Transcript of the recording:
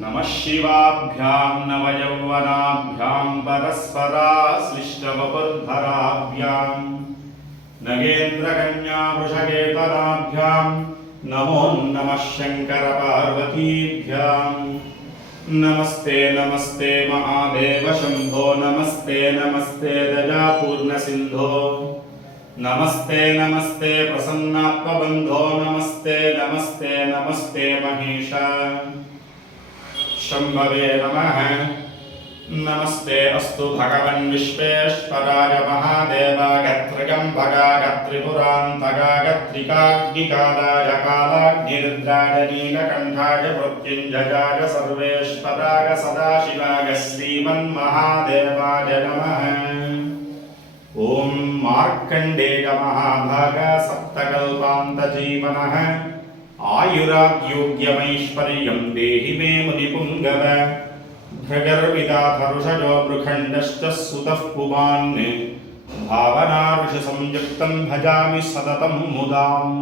नमः शिवाभ्यां नवयौवनाभ्यां परस्पराश्लिष्टवपुर्धराभ्यां नगेन्द्रकन्यावृषकेतनाभ्यां नमो नमः शङ्करपार्वतीभ्यां नमस्ते नमस्ते महादेव शम्भो नमस्ते नमस्ते दयापूर्णसिन्धो नमस्ते नमस्ते प्रसन्नात्मबन्धो नमस्ते नमस्ते नमस्ते महेश शंभवे नमः नमस्ते अस्तु भगवन् विश्वेश्वराय महादेवाय त्र्यम्बकाय त्रिपुरान्तकाय त्रिकाग्निकालाय कालाग्निरुद्राय नीलकण्ठाय मृत्युञ्जयाय सर्वेश्वराय सदाशिवाय श्रीमन्महादेवाय नमः। ॐ मार्कण्डेय महाभाग सप्तकल्पान्तजीवनः आयुराग्योग्यमैश्वर्यं देहि मे मुनिपुङ्गव भृगर्विदाथरुषजो भृखण्डश्च सुतः पुमान् भावनारुषसंयुक्तं भजामि सततं मुदाम्।